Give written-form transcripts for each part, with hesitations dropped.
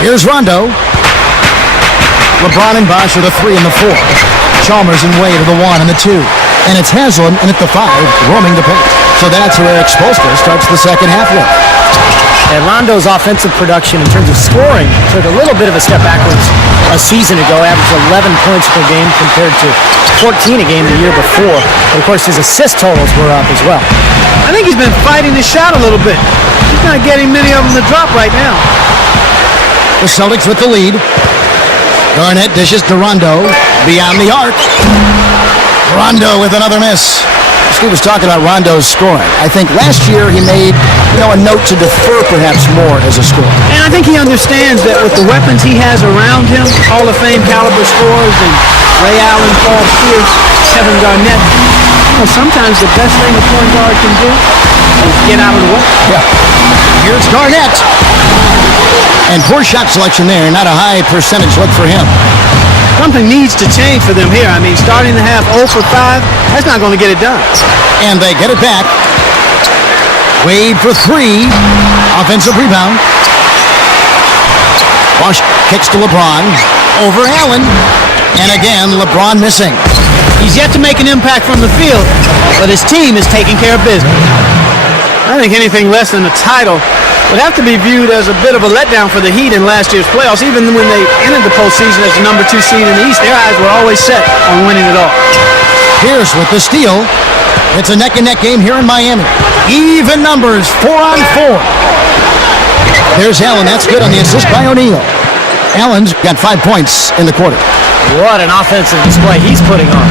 Here's Rondo. LeBron and Bosh are the 3 and the 4. Chalmers and Wade are the 1 and the 2. And it's Haslam in at the 5, roaming the paint. So that's who Eric Spoelstra starts the second half with. And Rondo's offensive production in terms of scoring took a little bit of a step backwards a season ago, averaged 11 points per game compared to 14 a game the year before. And of course, his assist totals were up as well. I think he's been fighting his shot a little bit. He's not getting many of them to drop right now. The Celtics with the lead. Garnett dishes to Rondo, beyond the arc. Rondo with another miss. Steve was talking about Rondo's scoring. I think last year he made, a note to defer perhaps more as a scorer. And I think he understands that with the weapons he has around him, Hall of Fame caliber scorers and Ray Allen, Paul Pierce, Kevin Garnett, sometimes the best thing a point guard can do is get out of the way. Yeah. Here's Garnett. And poor shot selection there. Not a high percentage look for him. Something needs to change for them here. I mean, starting the half 0 for 5, that's not going to get it done. And they get it back. Wade for 3. Offensive rebound. Bosh kicks to LeBron. Over Allen. And again, LeBron missing. He's yet to make an impact from the field, but his team is taking care of business. I think anything less than a title would have to be viewed as a bit of a letdown for the Heat in last year's playoffs. Even when they entered the postseason as the number 2 seed in the East, their eyes were always set on winning it all. Pierce with the steal. It's a neck-and-neck game here in Miami. Even numbers, 4-on-4. There's Allen. That's good on the assist by O'Neal. Allen's got 5 points in the quarter. What an offensive display he's putting on.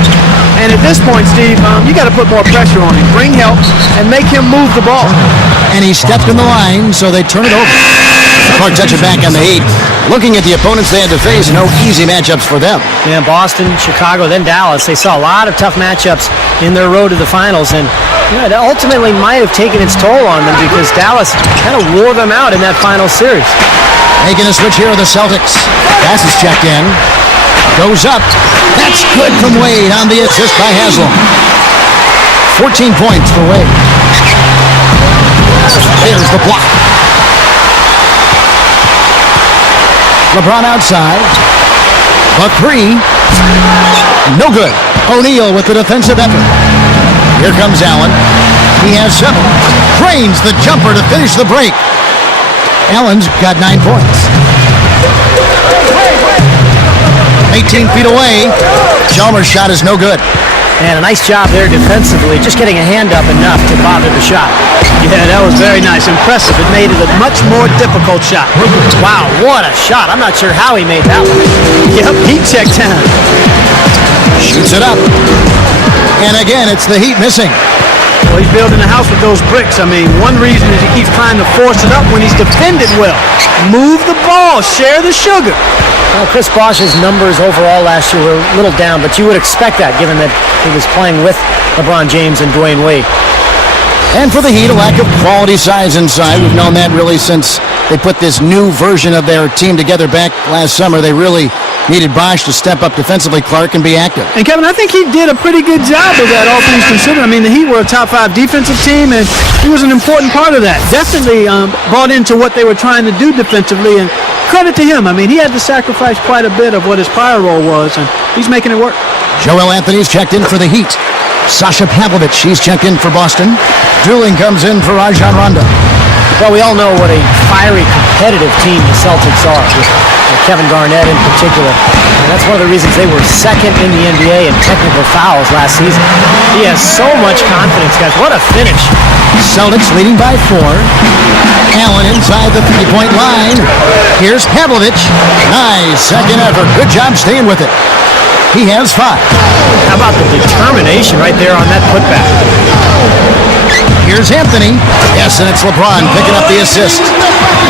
And at this point, Steve, you got to put more pressure on him. Bring help and make him move the ball. And he stepped in the line, so they turn it over. Clark touch it back on the Heat. Looking at the opponents they had to face, no easy matchups for them. Yeah, Boston, Chicago, then Dallas. They saw a lot of tough matchups in their road to the finals, and it ultimately might have taken its toll on them because Dallas kind of wore them out in that final series. Making a switch here are the Celtics. Pass is checked in. Goes up. That's good from Wade on the assist by Haslam. 14 points for Wade. There's the block. LeBron outside. But 3. No good. O'Neal with the defensive effort. Here comes Allen. He has 7. Cranes the jumper to finish the break. Allen's got 9 points. 18 feet away. Chalmers' shot is no good. And a nice job there defensively, just getting a hand up enough to bother the shot. Yeah, that was very nice. Impressive. It made it a much more difficult shot. Wow, what a shot. I'm not sure how he made that one. Yep, heat check time. Shoots it up. And again, it's the Heat missing. Well, he's building a house with those bricks. I mean, one reason is he keeps trying to force it up when he's defended well. Move the ball. Share the sugar. Well, Chris Bosh's numbers overall last year were a little down, but you would expect that given that he was playing with LeBron James and Dwayne Wade. And for the Heat, a lack of quality size inside. We've known that really since they put this new version of their team together back last summer. They really needed Bosh to step up defensively, Clark, and be active. And Kevin, I think he did a pretty good job of that, all things considered. I mean, the Heat were a top 5 defensive team, and he was an important part of that. Definitely bought into what they were trying to do defensively, and credit to him. I mean, he had to sacrifice quite a bit of what his prior role was, and he's making it work. Joel Anthony's checked in for the Heat. Sasha Pavlovich, she's checked in for Boston. Dueling comes in for Rajon Rondo. Well, we all know what a fiery, competitive team the Celtics are, with Kevin Garnett in particular. And that's one of the reasons they were second in the NBA in technical fouls last season. He has so much confidence, guys. What a finish. Celtics leading by 4. Allen inside the 3-point line. Here's Pavlovich. Nice second effort. Good job staying with it. He has 5. How about the determination right there on that putback? Here's Anthony. Yes, and it's LeBron picking up the assist.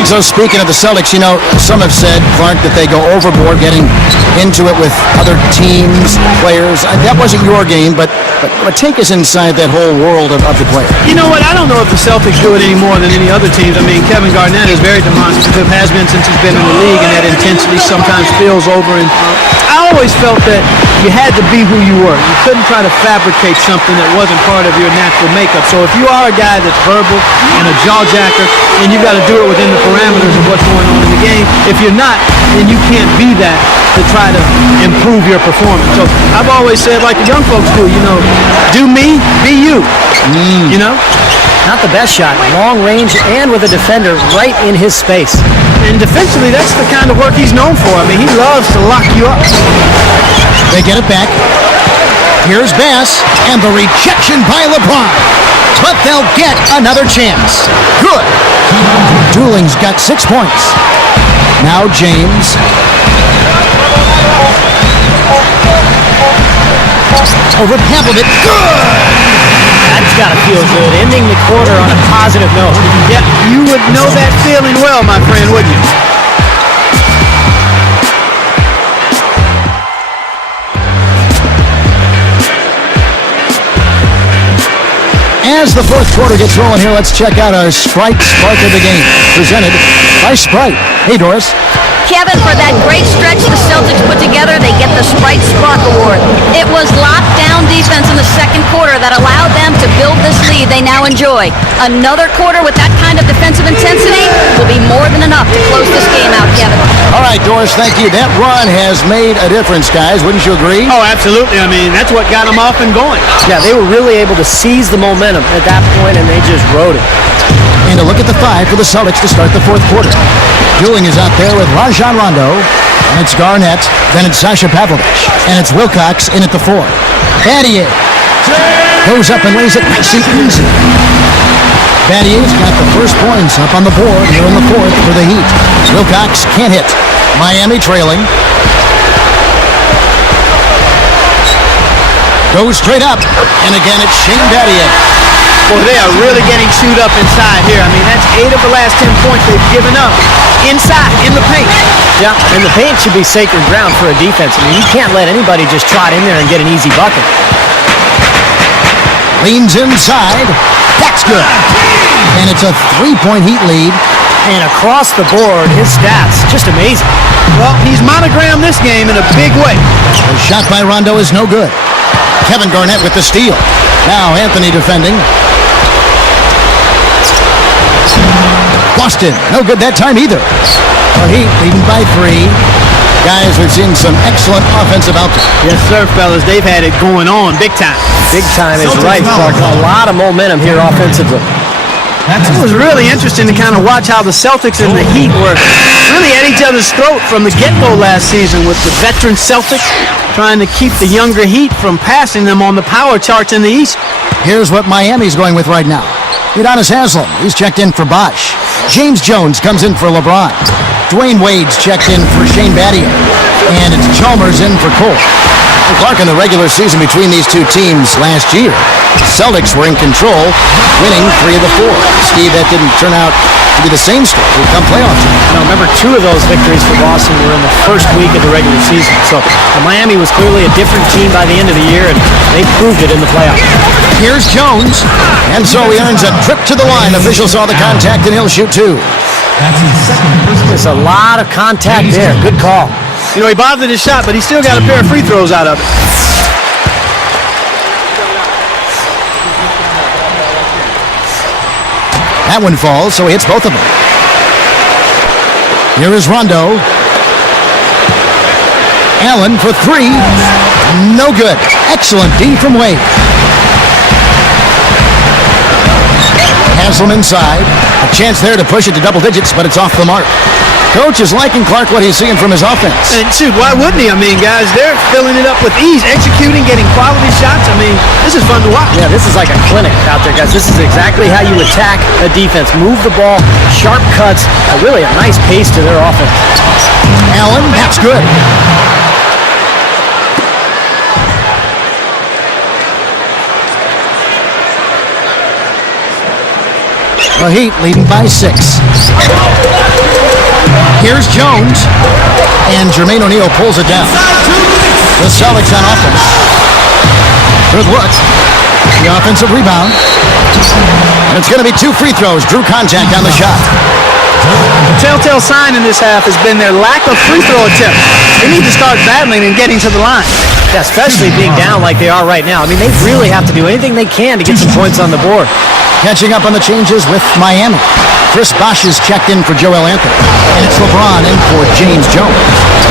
And so speaking of the Celtics, some have said, Clark, that they go overboard getting into it with other teams, players. That wasn't your game, but take us inside that whole world of the player. You know what? I don't know if the Celtics do it any more than any other teams. I mean, Kevin Garnett is very demonstrative, has been since he's been in the league, and that intensity sometimes spills over. And I always felt that you had to be who you were. You couldn't try to fabricate something that wasn't part of your natural makeup. So if you are a guy that's verbal and a jaw-jacker, then you've got to do it within the parameters of what's going on in the game. If you're not, then you can't be that to try to improve your performance. So I've always said, like the young folks do, do me, be you. You know? Not the best shot. Long range and with a defender right in his space. And defensively, that's the kind of work he's known for. I mean, he loves to lock you up. They get it back. Here's Bass, and the rejection by LeBron. But they'll get another chance. Good. Dooling's got 6 points. Now James. Over Pavlovich. Good. That's got to feel good. Ending the quarter on a positive note. Yeah, you would know that feeling well, my friend, wouldn't you? As the fourth quarter gets rolling here, let's check out our Sprite Spark of the Game, presented by Sprite. Hey, Doris. Kevin, for that great stretch the Celtics put together, they get the Sprite Spark Award. It was lockdown defense in the second quarter that allowed them to build this lead they now enjoy. Another quarter with that kind of defensive intensity will be more than enough to close this game out, Kevin. All right, Doris, thank you. That run has made a difference, guys. Wouldn't you agree? Oh, absolutely. I mean, that's what got them off and going. Yeah, they were really able to seize the momentum at that point, and they just rode it. And a look at the 5 for the Celtics to start the fourth quarter. Dooling is out there with Rajon Rondo, and it's Garnett, then it's Sasha Pavlovich, and it's Wilcox in at the 4. Battier goes up and lays it nice and easy. Battier's got the first points up on the board here in the fourth for the Heat. Wilcox can't hit. Miami trailing. Goes straight up, and again it's Shane Battier. Well, they are really getting chewed up inside here. I mean, that's 8 of the last 10 points they've given up inside, in the paint. Yeah, and the paint should be sacred ground for a defense. I mean, you can't let anybody just trot in there and get an easy bucket. Leans inside. That's good. And it's a 3-point Heat lead. And across the board, his stats, just amazing. Well, he's monogrammed this game in a big way. The shot by Rondo is no good. Kevin Garnett with the steal. Now Anthony defending. Boston, no good that time either. The Heat leading by 3. Guys, we've seen some excellent offensive output. Yes, sir, fellas. They've had it going on big time. Big time is right, Clark. A lot of momentum here offensively. It was really interesting to kind of watch how the Celtics and the Heat were really at each other's throat from the get-go last season, with the veteran Celtics trying to keep the younger Heat from passing them on the power charts in the East. Here's what Miami's going with right now. Udonis Haslem, he's checked in for Bosh. James Jones comes in for LeBron. Dwayne Wade's checked in for Shane Battier. And it's Chalmers in for Cole. Clark, in the regular season between these two teams last year, the Celtics were in control, winning 3 of the 4. Steve, that didn't turn out to be the same story come playoff time. Now, remember, 2 of those victories for Boston were in the first week of the regular season. So Miami was clearly a different team by the end of the year, and they proved it in the playoffs. Here's Jones, and so he earns a trip to the line. Official saw the contact, and he'll shoot 2. There's a lot of contact there. Good call. You know, he bothered his shot, but he still got a pair of free throws out of it. That one falls, so he hits both of them. Here is Rondo. Allen for 3. No good. Excellent D from Wade. Haslem inside. A chance there to push it to double digits, but it's off the mark. Coach is liking Clark what he's seeing from his offense. And shoot, why wouldn't he? I mean, guys, they're filling it up with ease, executing, getting quality shots. I mean, this is fun to watch. Yeah, this is like a clinic out there, guys. This is exactly how you attack a defense. Move the ball, sharp cuts, really a nice pace to their offense. Allen, that's good. The Heat leading by 6. Here's Jones, and Jermaine O'Neal pulls it down. The Celtics on offense. Good look. The offensive rebound. And it's going to be 2 free throws. Drew contact on the shot. telltale sign in this half has been their lack of free throw attempts. They need to start battling and getting to the line. Yeah, especially being down like they are right now. I mean, they really have to do anything they can to get some points on the board. Catching up on the changes with Miami. Chris Bosh is checked in for Joel Anthony. And it's LeBron in for James Jones.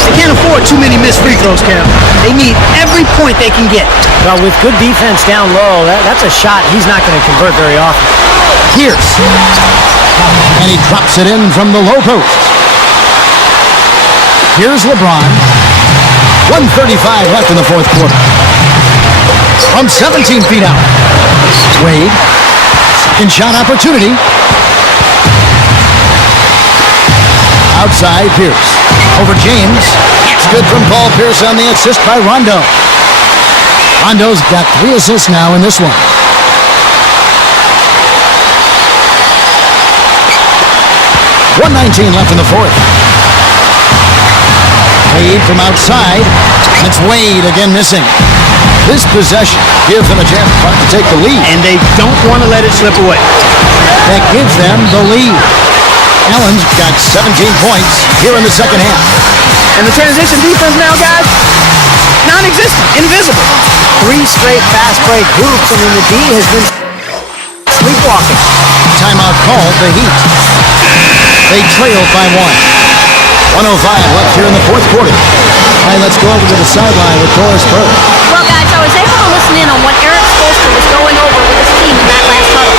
They can't afford too many missed free throws, Cam. They need every point they can get. Well, with good defense down low, that's a shot he's not going to convert very often. Pierce. And he drops it in from the low post. Here's LeBron. 1:35 left in the fourth quarter. From 17 feet out. Wade. Second shot opportunity. Outside Pierce. Over James. It's good from Paul Pierce on the assist by Rondo. Rondo's got 3 assists now in this one. .119 left in the fourth. Wade from outside. And it's Wade again missing. This possession gives them a chance to take the lead. And they don't want to let it slip away. That gives them the lead. Allen's got 17 points here in the second half. And the transition defense now, guys, non-existent, invisible. 3 straight fast break hoops. I mean, the D has been sleepwalking. Timeout called, the Heat. They trailed by 1. 1:05 left here in the fourth quarter. All right, let's go over to the sideline with Doris Burke. Well, guys, I was able to listen in on what Eric Spoelstra was going over with his team in that last huddle.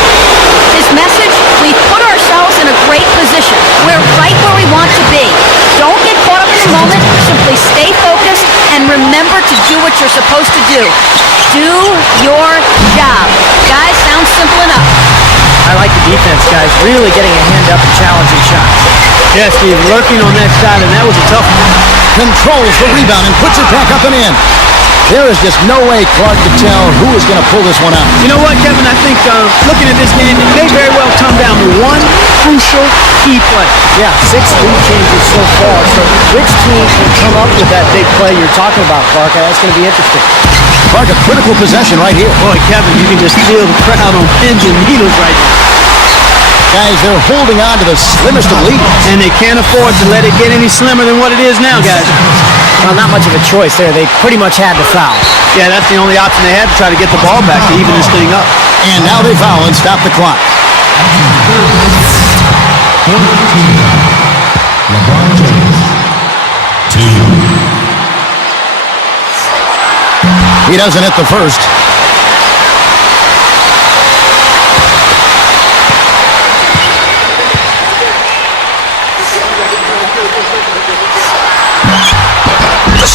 His message, we put ourselves in a great position. We're right where we want to be. Don't get caught up in the moment. Simply stay focused and remember to do what you're supposed to do. Do your job. Guys, sounds simple enough. I like the defense, guys, really getting a hand up and challenging shots. Yes, Steve, lurking on that shot, and that was a tough one. Controls the rebound and puts it back up and in. There is just no way Clark could tell who is going to pull this one out. You know what, Kevin? I think looking at this game, it may very well come down to one crucial key play. Yeah, 6 lead changes so far. So which team can come up with that big play you're talking about, Clark? That's going to be interesting. Clark, a critical possession right here. Boy, Kevin, you can just feel the crowd on pins and needles right now. Guys, they're holding on to the slimmest of leads. And they can't afford to let it get any slimmer than what it is now, guys. Well, not much of a choice there. They pretty much had to foul. Yeah, that's the only option they had to try to get the ball back to even this thing up. And now they foul and stop the clock. LeBron James, 2. He doesn't hit the first.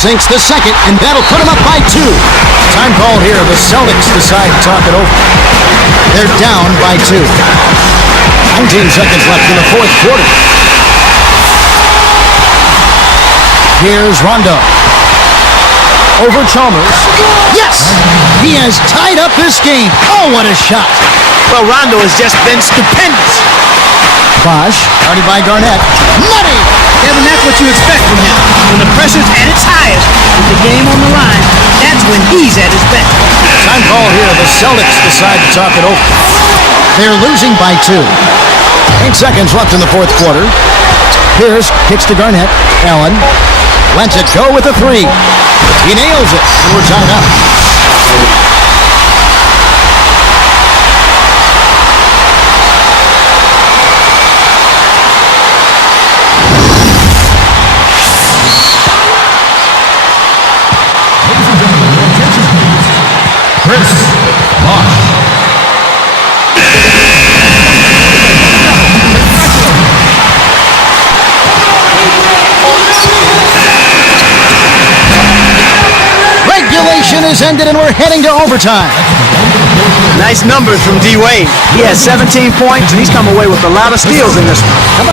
Sinks the second, and that'll put him up by 2. Time called here. The Celtics decide to talk it over. They're down by 2. 19 seconds left in the fourth quarter. Here's Rondo. Over Chalmers. Yes! He has tied up this game. Oh, what a shot. Well, Rondo has just been stupendous. Bosh, guarded by Garnett. Money! Kevin, that's what you expect from him. When the pressure's at its highest, with the game on the line, that's when he's at his best. Time call here. The Celtics decide to talk it over. They're losing by 2. 8 seconds left in the fourth quarter. Pierce kicks to Garnett. Allen lets it go with a 3. He nails it, and we're tied up. Chris Bosh. Regulation is ended, and we're heading to overtime. Nice numbers from D. Wade. He has 17 points, and he's come away with a lot of steals in this one.